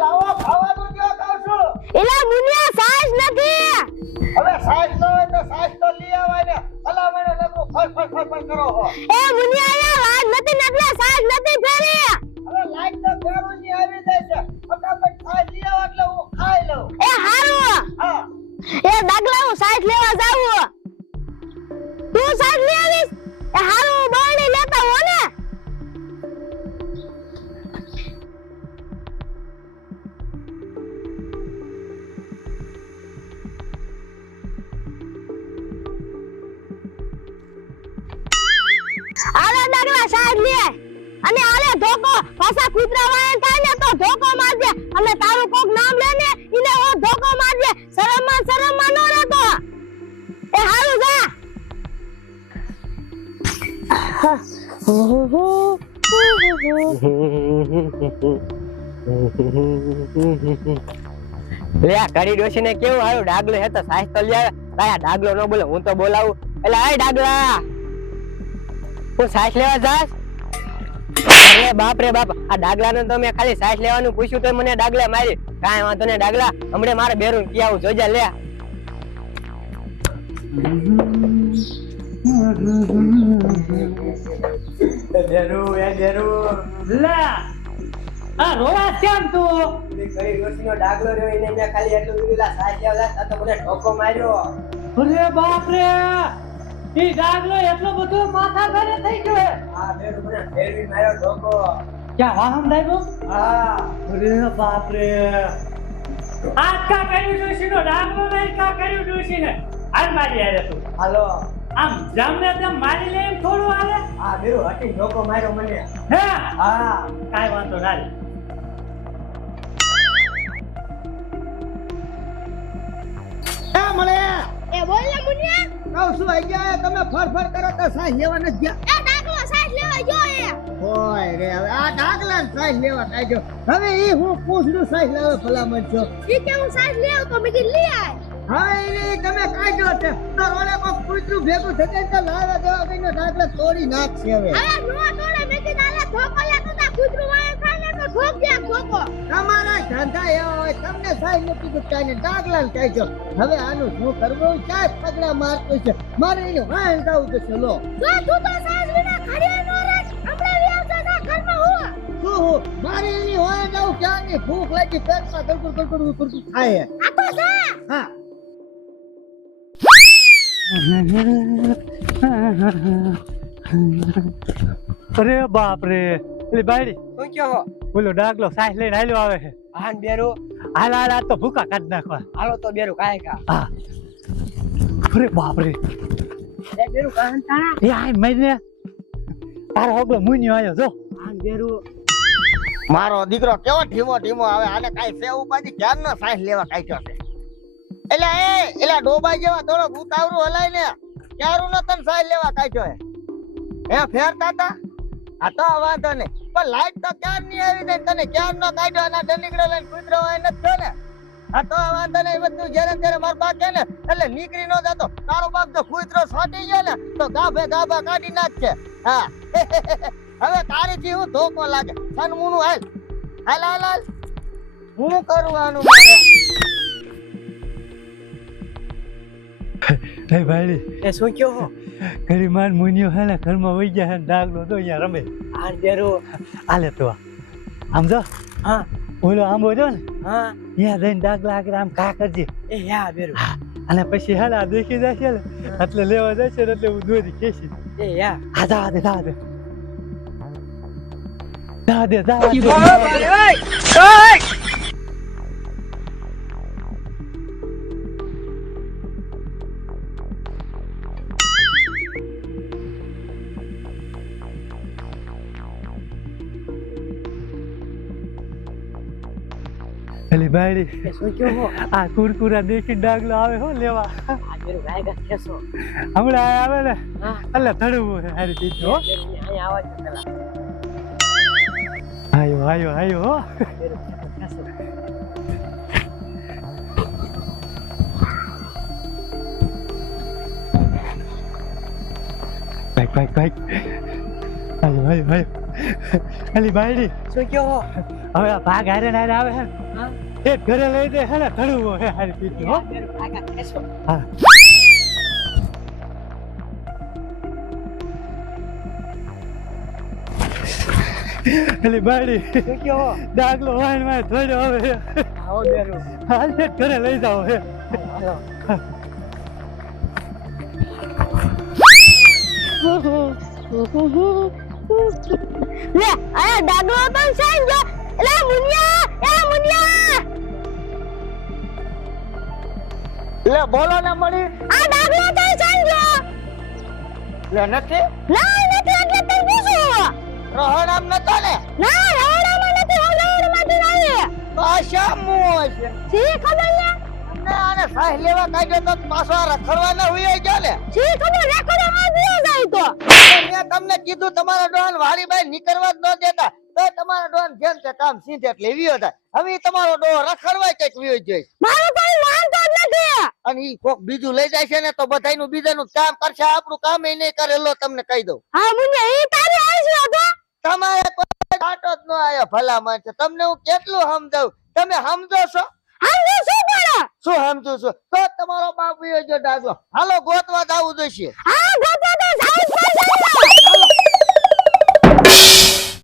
લાવો ખાવાનું જો કહું છું. એલા મુનિયા સાઈઝ નથી. હવે સાઈઝ તો હોય તો સાઈઝ તો લઈ આવાય ને. અલા મને નકરું ફર કરો હો. એ મુનિયા અહીંયા લાઈટ નથી એટલે સાઈઝ નથી ફેરી. હવે લાઈટ તો ફેરું ની આવી જાય છે. ફટાફટ સાઈઝ લઈ આવ એટલે હું ખાઈ લઉં. એ હારું. હા એ દાગલા હું સાઈઝ લેવા જાવું. તું સાઈઝ લઈ આવીશ. એ હારું બળણી લેતા હો ને. આલે દાગલા સાઈઝ લે અને આલે ધોકો પાછા કૂતરા વાળા થાય ને તો ધોકો મારજે અને તારું કોક નામ લે ને ઈને ઓ ધોકો મારજે શરમમાં નો રહેતો. એ હારું જા. લે આ કડી ડોશી ને કેવું આવ્યું ડાગલો હે તો સાઈઝ તો લે. કાયા ડાગલો ન બોલે હું તો બોલાવું. એટલે આ ડાગલા હું સાઈઝ લેવા જાસ. અરે બાપ રે બાપ આ ડાગલા ને તો મેં ખાલી સાઈઝ લેવાનું પૂછ્યું તો મને ડાગલા મારી. કાંઈ વાંધો ને ડાગલા હમણે મારે બેરું કી આવું જોજે લે. આ રોવા કેમ તું? કડી ડોશી નો ડાગલો રહ્યો એને મેં ખાલી એટલું કીધું સાઈઝ લેવા જાસ તો મને ઠોકો માર્યો. અરે બાપ રે ઈ ડાગલો એટલો બધો માથા ભારે થઈ ગયો હે. આ બેરું મને ફેરવી માર્યો ઠોકો. ક્યાં વાહન દાઈબો? હા અરે બાપ રે આ કા કર્યું ડોશી નો ડાગલો નહીં કા કર્યું ડોશી ને હાલ મારી આરે તું. હાલો આમ જામને તેમ મારી લે એમ થોડું હાલે. આ બેરું હટી ઠોકો માર્યો મને. હે હા કાઈ વાંધો ના. એ મળે એ બોલ ને મુનિયા. કહું છું આઈ ગયા તમે ફર કરો તો સાઈઝ લેવા નથી ગયા. એ દાગલો સાઈઝ લેવા જો એ. હોય રે હવે આ ડાગલા સાઈઝ લેવા કાઢ્યો. હવે ઈ હું પૂછડું સાઈઝ લાવે ભલામણ છો. ઈ કે હું સાઈઝ લેવ તો મે કી લઈ આય. હા ઈ તમે કાઢ્યો છે તો રોલે કોક પૂછડું ભેગું થશે તો લાવે દેવા કઈનો ડાગલા તોડી નાખશે હવે. હવે નો તોડે મે કી નાલે ધોકો લે તો તા કૂતરું વાળે ખાય ને તો ઠોક દે ધોકો. તમારા ધંધા એવા હોય તમને સાઈઝ નથી ગુટાઈને ડાગલા કાઢ્યો. હવે આનું શું કરવું ક્યાં પગડા મારતો છે મારે એને વાણ જાવું તો ચલો. જો તું તો સાઈઝ વિના ખડી નો રાખ આપણે વ્યાવતા તા ઘરમાં હું. શું મારે એની વાણ જાવું ક્યાંની ભૂખ લાગી પેટમાં ગળગળ ખાય. આ તો જા. હા અરે બાપ રે એલી બાયડી શું કયો હો? બોલો ડાગલો સાઈઝ લઈને હાલ્યો આવે છે. હાન બેરું હાલ હાલ આ તો ભૂકા કાઢ નાખવા. હાલો તો બેરું કાંઈ કા. હા અરે બાપ રે એ બેરું કાહન તાણા. એ આય મઈને તારો હોગલો મુન્યો આયો જો. હાન બેરું મારો દીકરો કેવો ઢીમો આવે આને કાઈ સેવ ઉપાડી ક્યાં નો સાઈઝ લેવા કાઢ્યો છે. એલા ડોબા જેવા થોડો ઉતાવરું હલાય ને ક્યારું નો તને સાઈઝ લેવા કાઢ્યો હે ફેરતા તા. આ તો વાંધો નહીં પણ લાઈટ તો ક્યાં ની આવી જાય તને ક્યાં નો કાઢ્યો ના ડનીકડો લઈને કૂતરો હોય નથી થયો ને. આ તો વાંધો નહીં બધું જ્યારે મારો બાપ છે ને એટલે નીકળી નો જતો. તારો બાપ જો કૂતરો છોટી ગયો ને તો ગાભા કાઢી નાખશે. હા હવે તારીથી હું ધોકો લાગે સનમુનું હાલ હું કરવાનું મારે. હે ભાઈ એ શું કયો હો? ઘરી માન મુન્યો હે ને ઘરમાં વઈ ગયા હે ને ડાગલો તો અહીંયા રમે. હાન બેરું આલે તો આમ જો હા ઓલો આંબો જો ને હા અહીંયા જઈને ડાગલા આગળ આમ કા કરજે. એ યા બેરું અને પછી હાલ આ દેખી જશે ને એટલે લેવા જશે ને એટલે હું દોરી ખેંચી. એ યા હા જા દે જા દે એલી બાયડી એ શું કયો હો? આ કુરકુરા દેખી ડાગલો આવે હો લેવા. આ બેરું કાંઈ કા ખેસો. હમણાં આવે ને હા એટલે થડવું હે હારી દીધું હો. બેરું અહીંયા આવા છે પેલા. આયો હો. બેરું ખેસો. ભાઈ હાલો અલી બાયડી શું કહો હવે આ ભાગ હારે ને હારે આવે હે એ ઘરે લઈ દે હે ને ઘડવું હે હારી પીતી હો હા અલી બાયડી શું કહો ડાગલો વાઈન માં થોડો હવે આવો બેરું હાલ ને ઘરે લઈ જાઓ હે લે આ ડાગલો પણ સાંજો એલે મુનિયા લે બોલો ને મળી આ ડાગલો તો સાંજો લે નથી ના નથી એટલે તને પૂછું રોહણ આમ નતો ને ના રવડામાં નથી રવડામાંથી આવી તો આ શા મું હશે સી ખબર ને ને આને સાહ લેવા કાઢ્યો તો પાછો આ રખડવાના હુઈ ગયો ને સી ખબર રેકોર્ડ માં દિયો જાય તો મેં તમને કીધું તમારા ડોન વાડી બાઈ નીકળવા જ ન દેતા તો તમારા ડોન જેમ તે કામ સીધે એટલે વિયો થાય હવે ઈ તમારો ડો રખડવાય કઈક વિયો જાય મારું કોઈ માનતો જ નથી અને ઈ કોક બીજું લઈ જાય છે ને તો બધાયનું બીજાનું કામ કરશે આપણું કામ એ નહીં કરે લો તમને કહી દઉં હા મુનિયા ઈ તારી આઈસ્યો તો તમારે કોઈ કાંટો જ ન આયો ભલા માણસે તમને હું કેટલું સમજાવું તમે સમજો છો હાલ શું પડે શું સમજુ છું તો જ તમારો બાપ વિયો જો ડાગલો હાલો ગોતવા જ આવું જોઈશે હા